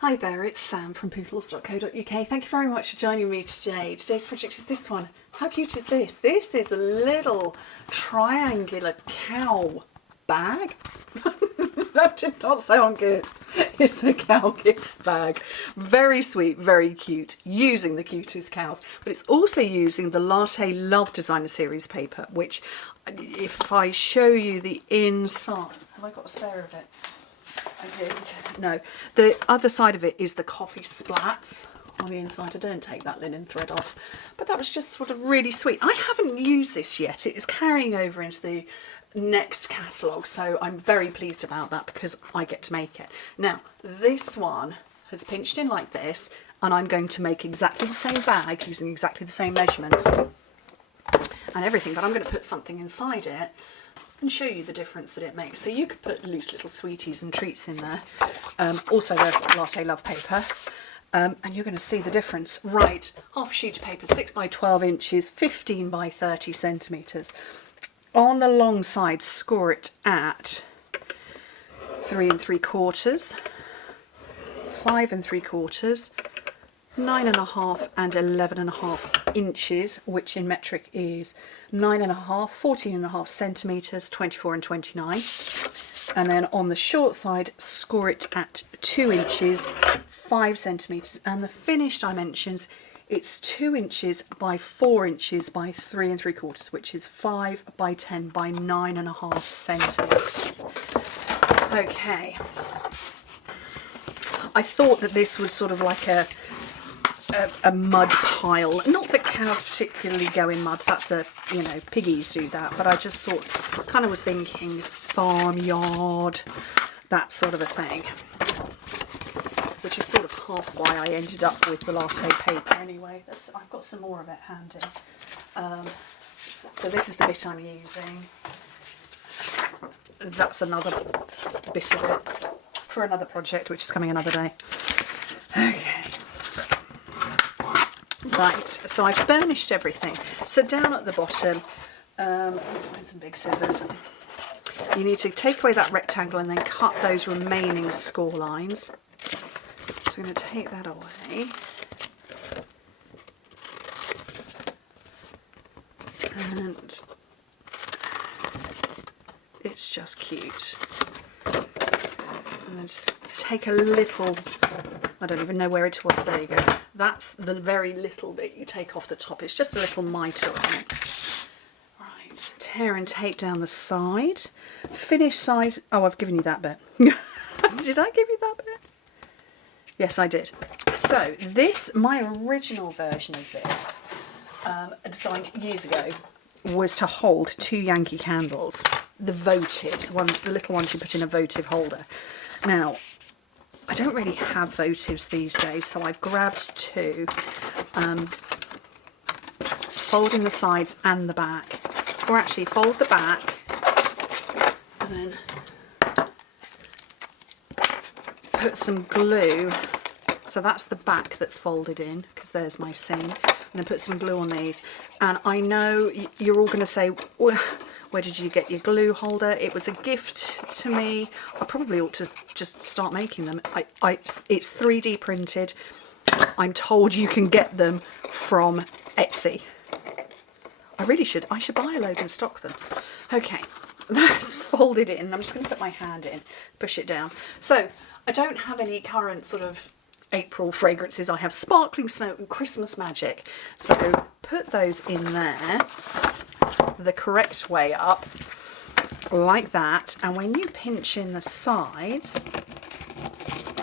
Hi there, it's Sam from Pootles.co.uk. Thank you very much for joining me today. Today's project is this one. How cute is this? This is a little triangular cow bag. That did not sound good. It's a cow gift bag. Very sweet, very cute, using the cutest cows. But it's also using the Latte Love Designer Series paper, which if I show you the inside, have I got a spare of it? I did. No, the other side of it is the coffee splats on the inside. I don't take that linen thread off, but that was just sort of really sweet. I haven't used this yet. It is carrying over into the next catalogue, so I'm very pleased about that because I get to make it. Now, this one has pinched in like this, and I'm going to make exactly the same bag using exactly the same measurements and everything, but I'm going to put something inside it and show you the difference that it makes. So you could put loose little sweeties and treats in there. Also they've got Latte Love paper. And you're going to see the difference. Right, half a sheet of paper, 6 by 12 inches, 15 by 30 centimetres. On the long side, score it at 3 3/4, 5 3/4, 9 1/2 and 11 1/2 inches, which in metric is 9 1/2, 14 1/2 centimetres, 24 and 29. And then on the short side, score it at 2 inches, 5 centimetres. And the finished dimensions, it's 2 inches by 4 inches by 3 3/4, which is 5 by 10 by 9 1/2 centimetres. Okay. I thought that this was sort of like a mud pile. Not that cows particularly go in mud, that's piggies do that, but I just kind of was thinking farmyard, that sort of a thing, which is sort of half why I ended up with the latte paper anyway. I've got some more of it handy. So this is the bit I'm using. That's another bit of it for another project, which is coming another day. Okay. Right, so I've burnished everything. So down at the bottom, let me find some big scissors. You need to take away that rectangle and then cut those remaining score lines. So I'm going to take that away. And it's just cute. And then just take a little, I don't even know where it was, there you go. That's the very little bit you take off the top. It's just a little mitre on it. Right, tear and tape down the side. Finish size, oh, I've given you that bit. Did I give you that bit? Yes, I did. So this, my original version of this, designed years ago, was to hold 2 Yankee candles. The votives, the little ones you put in a votive holder. Now, I don't really have votives these days, so I've grabbed 2, folding the sides and the back, or actually fold the back and then put some glue, so that's the back that's folded in, because there's my seam, and then put some glue on these. And I know you're all going to say, well, where did you get your glue holder? It was a gift to me. I probably ought to just start making them. It's 3D printed. I'm told you can get them from Etsy. I should buy a load and stock them. Okay, that's folded in. I'm just going to put my hand in, push it down. So I don't have any current sort of April fragrances. I have Sparkling Snow and Christmas Magic. So put those in there the correct way up, like that, and when you pinch in the sides,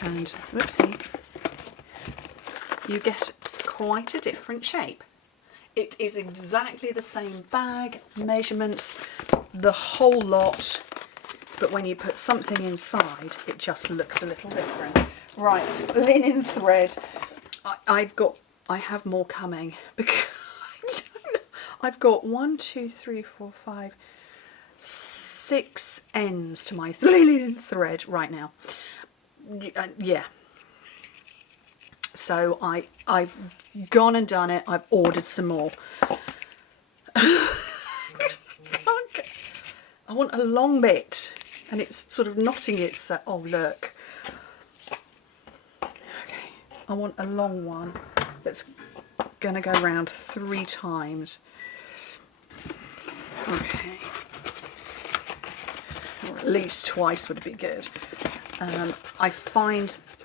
and whoopsie, you get quite a different shape. It is exactly the same bag, measurements, the whole lot, but when you put something inside, it just looks a little different. Right, linen thread. I have more coming because I've got 1, 2, 3, 4, 5, 6 ends to my linen thread right now. Yeah. So I've gone and done it. I've ordered some more. I want a long bit, and it's sort of knotting it. So, oh look. I want a long one that's going to go around 3 times. Okay. Or at least twice would be good. I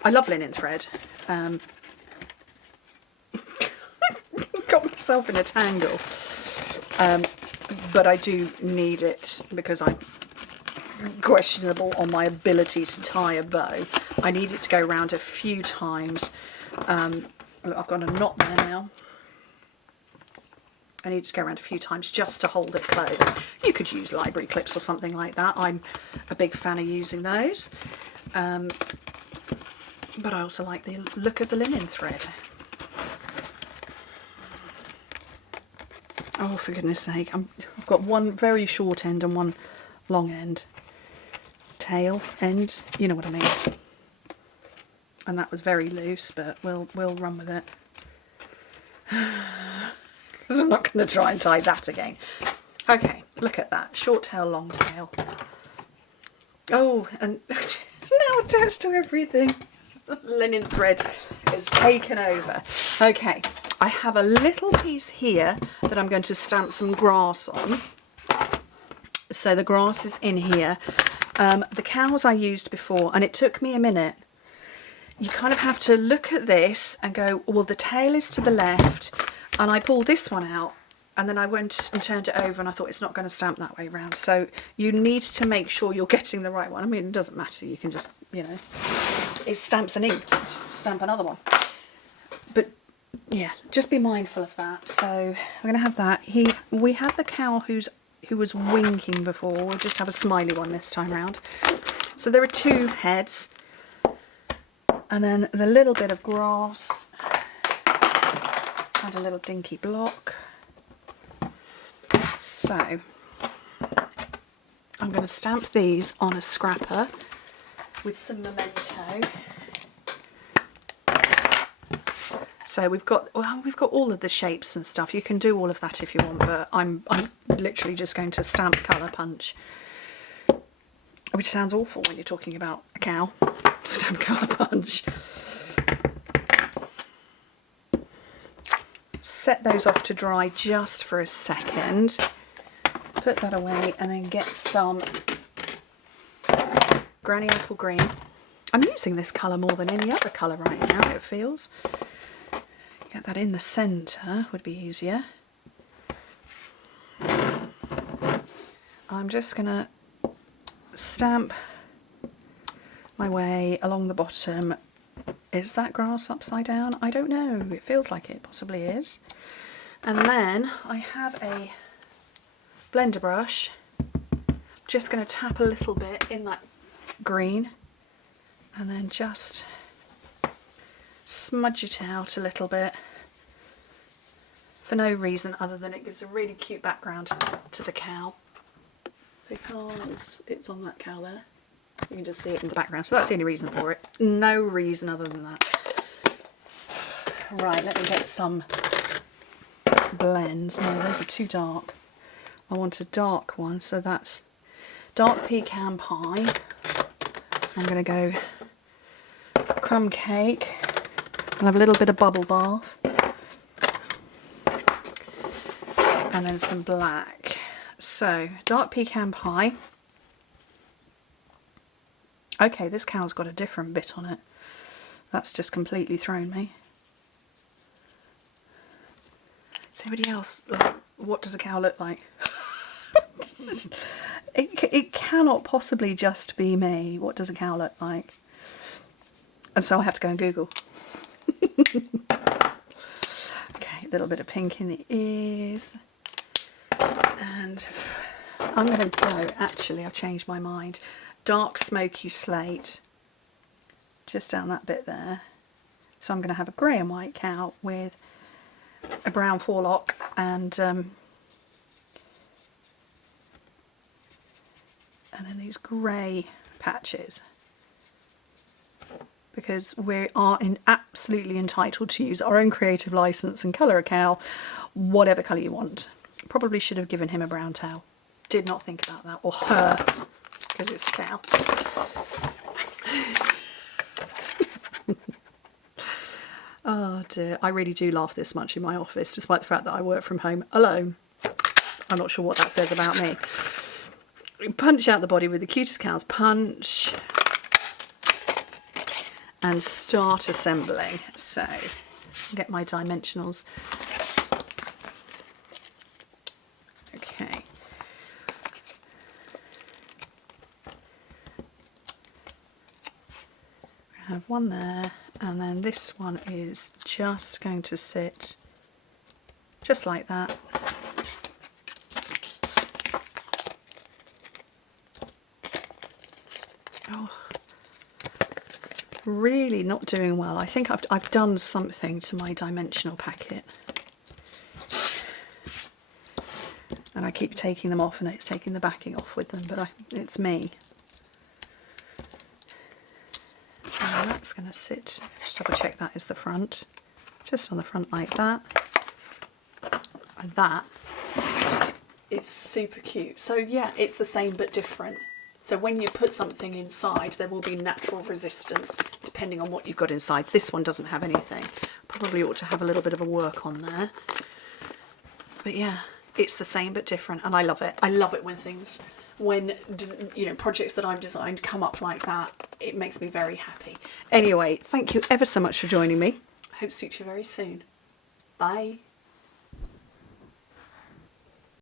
love linen thread. Got myself in a tangle. But I do need it because I'm questionable on my ability to tie a bow. I need it to go around a few times. Look, I've got a knot there now. I need it to go around a few times just to hold it closed. You could use library clips or something like that. I'm a big fan of using those. But I also like the look of the linen thread. Oh, for goodness sake, I've got one very short end and one long end. Tail end, you know what I mean. And that was very loose, but we'll run with it. Because I'm not going to try and tie that again. Okay, look at that. Short tail, long tail. Oh, and now attached to everything. Linen thread is taken over. Okay, I have a little piece here that I'm going to stamp some grass on. So the grass is in here. The cows I used before, and it took me a minute. You kind of have to look at this and go, well, the tail is to the left, and I pulled this one out, and then I went and turned it over, and I thought it's not going to stamp that way round. So you need to make sure you're getting the right one. I mean, it doesn't matter. You can just, you know, it stamps an ink, stamp another one. But yeah, just be mindful of that. So I'm going to have that. We had the cow who was winking before. We'll just have a smiley one this time round. So there are 2 heads. And then the little bit of grass. Add a little dinky block. So I'm going to stamp these on a scrapper with some memento. So we've got all of the shapes and stuff. You can do all of that if you want, but I'm literally just going to stamp colour punch, which sounds awful when you're talking about a cow. Stamp colour punch. Set those off to dry just for a second. Put that away and then get some Granny Apple Green. I'm using this colour more than any other colour right now, it feels. Get that in the centre would be easier. I'm just going to stamp my way along the bottom. Is that grass upside down? I don't know. It feels like it possibly is. And then I have a blender brush. Just going to tap a little bit in that green and then just smudge it out a little bit for no reason other than it gives a really cute background to the cow, because it's on that cow there. You can just see it in the background, so that's the only reason for it. No reason other than that. Right, let me get some blends. No, those are too dark. I want a dark one, so that's dark pecan pie. I'm going to go crumb cake. I'll have a little bit of bubble bath. And then some black. So, dark pecan pie. Okay, this cow's got a different bit on it. That's just completely thrown me. Is anybody else, what does a cow look like? It cannot possibly just be me. What does a cow look like? And so I have to go and Google. Okay, a little bit of pink in the ears. And I'm going to go, actually, I've changed my mind. Dark smoky slate, just down that bit there. So I'm going to have a grey and white cow with a brown forelock and then these grey patches, because we are absolutely entitled to use our own creative license and colour a cow whatever colour you want. Probably should have given him a brown tail. Did not think about that, or her, because it's a cow. Oh dear, I really do laugh this much in my office, despite the fact that I work from home alone. I'm not sure what that says about me. Punch out the body with the cutest cows punch and start assembling. So, get my dimensionals. Okay. I have one there, and then this one is just going to sit just like that. Oh, really not doing well. I think I've done something to my dimensional packet. And I keep taking them off and it's taking the backing off with them, but it's me. And that's going to sit, just double check that is the front. Just on the front like that. And that is super cute. So yeah, it's the same but different. So when you put something inside, there will be natural resistance depending on what you've got inside. This one doesn't have anything. Probably ought to have a little bit of a work on there. But yeah, it's the same but different, and I love it. I love it when things, when, you know, projects that I've designed come up like that. It makes me very happy. Anyway, thank you ever so much for joining me. I hope to speak to you very soon. Bye.